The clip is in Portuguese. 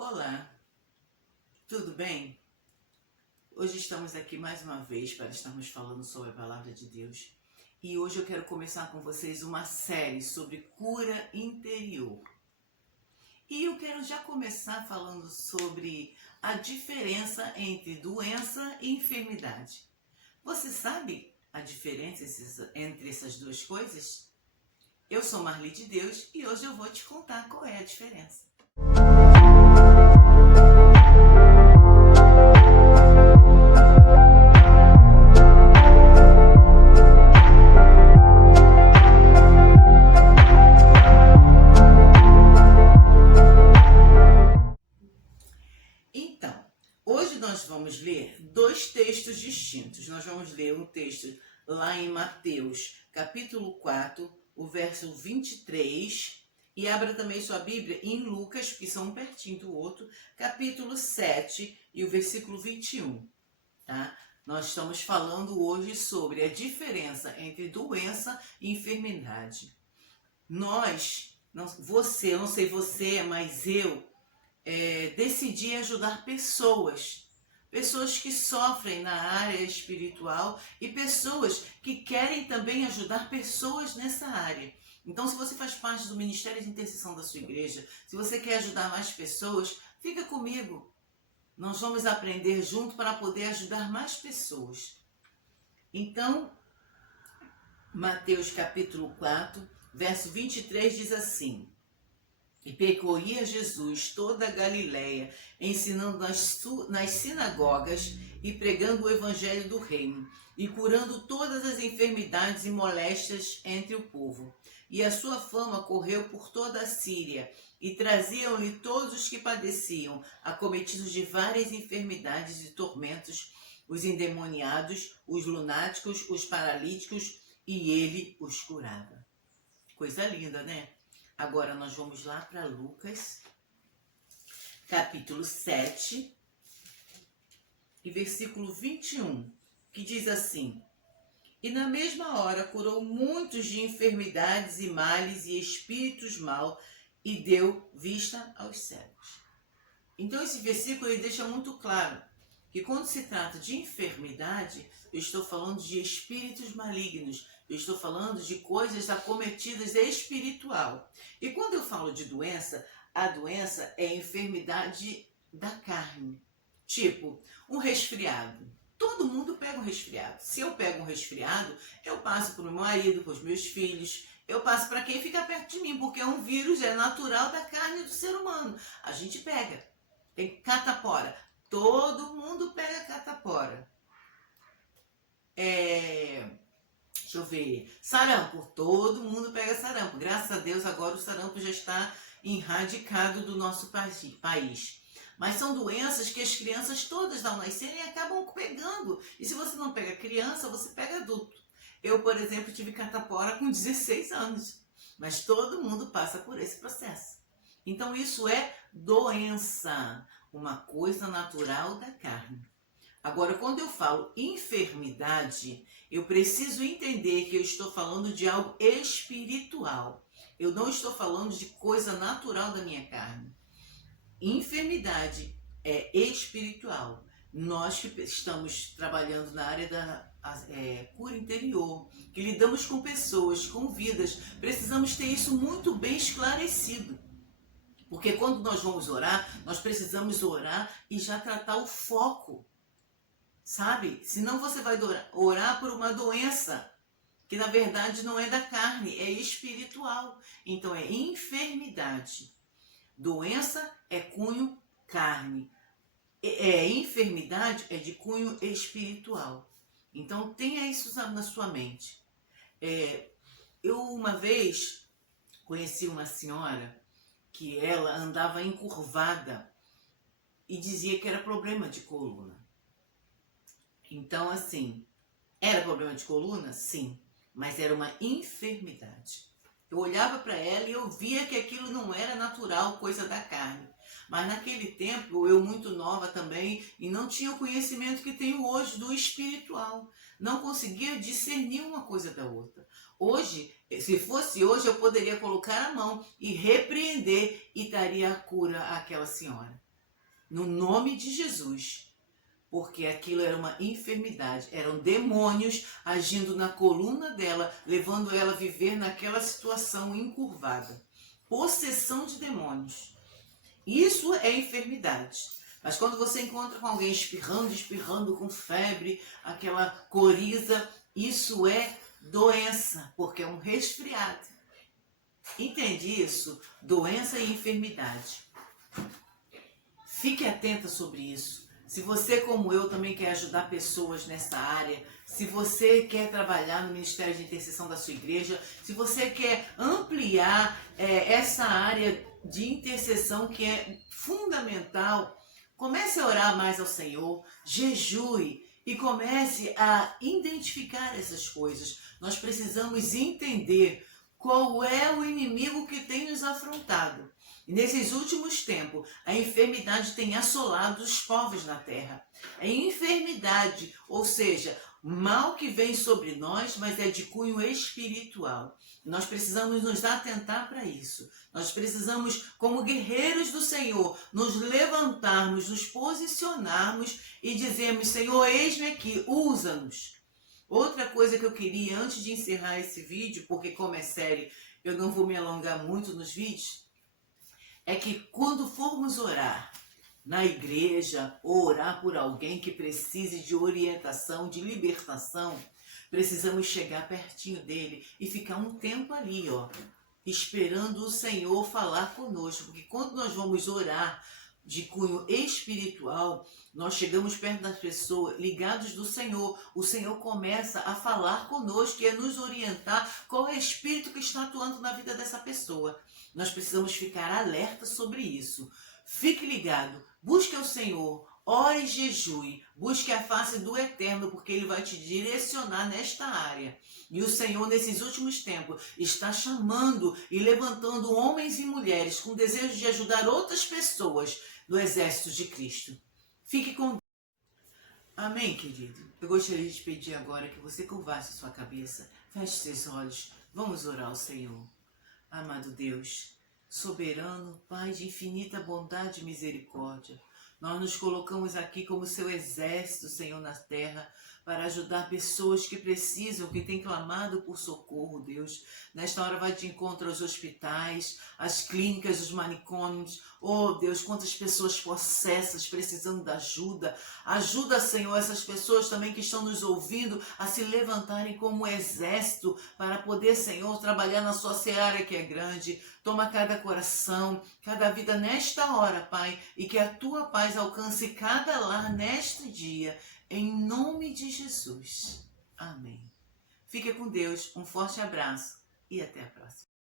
Olá, tudo bem? Hoje estamos aqui mais uma vez para estarmos falando sobre a Palavra de Deus. E hoje eu quero começar com vocês uma série sobre cura interior. E eu quero já começar falando sobre a diferença entre doença e enfermidade. Você sabe a diferença entre essas duas coisas? Eu sou Marli de Deus e hoje eu vou te contar qual é a diferença. Então, hoje nós vamos ler dois textos distintos. Nós vamos ler um texto lá em Mateus, capítulo 4, o verso 23, e abra também sua Bíblia em Lucas, que são um pertinho do outro, capítulo 7 e o versículo 21, tá? Nós estamos falando hoje sobre a diferença entre doença e enfermidade. Eu não sei você, mas eu decidi ajudar pessoas que sofrem na área espiritual e pessoas que querem também ajudar pessoas nessa área. Então, se você faz parte do Ministério de Intercessão da sua igreja, se você quer ajudar mais pessoas, fica comigo. Nós vamos aprender junto para poder ajudar mais pessoas. Então, Mateus capítulo 4, verso 23 diz assim: E percorria Jesus toda a Galileia, ensinando nas sinagogas e pregando o evangelho do reino, e curando todas as enfermidades e moléstias entre o povo. E a sua fama correu por toda a Síria, e traziam-lhe todos os que padeciam, acometidos de várias enfermidades e tormentos, os endemoniados, os lunáticos, os paralíticos, e ele os curava. Coisa linda, né? Agora nós vamos lá para Lucas, capítulo 7, e versículo 21, que diz assim: E na mesma hora curou muitos de enfermidades e males e espíritos maus, e deu vista aos cegos. Então esse versículo ele deixa muito claro que quando se trata de enfermidade, eu estou falando de espíritos malignos, eu estou falando de coisas acometidas espiritual. E quando eu falo de doença, a doença é a enfermidade da carne. Tipo, um resfriado. Todo mundo pega um resfriado. Se eu pego um resfriado, eu passo para o meu marido, para os meus filhos, eu passo para quem fica perto de mim, porque é um vírus, é natural da carne do ser humano. A gente pega. Tem catapora. Todo mundo pega catapora. Deixa eu ver. Sarampo. Todo mundo pega sarampo. Graças a Deus agora o sarampo já está erradicado do nosso país. Mas são doenças que as crianças todas ao nascerem acabam pegando. E se você não pega criança, você pega adulto. Eu, por exemplo, tive catapora com 16 anos. Mas todo mundo passa por esse processo. Então isso é doença. Uma coisa natural da carne. Agora, quando eu falo enfermidade, eu preciso entender que eu estou falando de algo espiritual. Eu não estou falando de coisa natural da minha carne. Enfermidade é espiritual. Nós que estamos trabalhando na área da cura interior, que lidamos com pessoas, com vidas, precisamos ter isso muito bem esclarecido. Porque quando nós vamos orar, nós precisamos orar e já tratar o foco. Sabe? Senão você vai orar por uma doença que na verdade não é da carne, é espiritual. Então é enfermidade. Doença é cunho carne. Enfermidade é de cunho espiritual. Então tenha isso na sua mente. Eu uma vez conheci uma senhora que ela andava encurvada e dizia que era problema de coluna. Então, assim, era problema de coluna? Sim, mas era uma enfermidade. Eu olhava para ela e eu via que aquilo não era natural, coisa da carne. Mas naquele tempo, eu muito nova também, e não tinha o conhecimento que tenho hoje do espiritual. Não conseguia discernir uma coisa da outra. Hoje, se fosse hoje, eu poderia colocar a mão e repreender e daria a cura àquela senhora. no nome de Jesus, porque aquilo era uma enfermidade, eram demônios agindo na coluna dela, levando ela a viver naquela situação encurvada. Possessão de demônios. Isso é enfermidade. Mas quando você encontra com alguém espirrando com febre, aquela coriza, isso é doença, porque é um resfriado. Entende isso? Doença e enfermidade. Fique atenta sobre isso. Se você, como eu, também quer ajudar pessoas nessa área, se você quer trabalhar no Ministério de Intercessão da sua igreja, se você quer ampliar essa área de intercessão que é fundamental, comece a orar mais ao Senhor, jejue e comece a identificar essas coisas. Nós precisamos entender qual é o inimigo que tem nos afrontado. E nesses últimos tempos, a enfermidade tem assolado os povos na terra. É enfermidade, ou seja, mal que vem sobre nós, mas é de cunho espiritual. Nós precisamos nos atentar para isso. Nós precisamos, como guerreiros do Senhor, nos levantarmos, nos posicionarmos e dizermos: Senhor, eis-me aqui, usa-nos. Outra coisa que eu queria, antes de encerrar esse vídeo, porque como é série, eu não vou me alongar muito nos vídeos, é que quando formos orar na igreja, ou orar por alguém que precise de orientação, de libertação, precisamos chegar pertinho dele e ficar um tempo ali, esperando o Senhor falar conosco. Porque quando nós vamos orar de cunho espiritual, nós chegamos perto das pessoas, ligados do Senhor. O Senhor começa a falar conosco e a nos orientar qual é o espírito que está atuando na vida dessa pessoa. Nós precisamos ficar alerta sobre isso. Fique ligado, busque o Senhor, ore e jejue, busque a face do Eterno, porque Ele vai te direcionar nesta área. E o Senhor, nesses últimos tempos, está chamando e levantando homens e mulheres com desejo de ajudar outras pessoas no exército de Cristo. Fique com Deus. Amém, querido? Eu gostaria de pedir agora que você curvasse sua cabeça, feche seus olhos, vamos orar ao Senhor. Amado Deus, soberano, Pai de infinita bondade e misericórdia, nós nos colocamos aqui como seu exército, Senhor, na terra, para ajudar pessoas que precisam, que têm clamado por socorro, Deus. Nesta hora vai de encontro aos hospitais, às clínicas, os manicômios. Oh, Deus, quantas pessoas possessas precisando da ajuda. Ajuda, Senhor, essas pessoas também que estão nos ouvindo a se levantarem como exército para poder, Senhor, trabalhar na sua seara que é grande. Toma cada coração, cada vida nesta hora, Pai, e que a tua paz alcance cada lar neste dia. Em nome de Jesus. Amém. Fique com Deus, um forte abraço e até a próxima.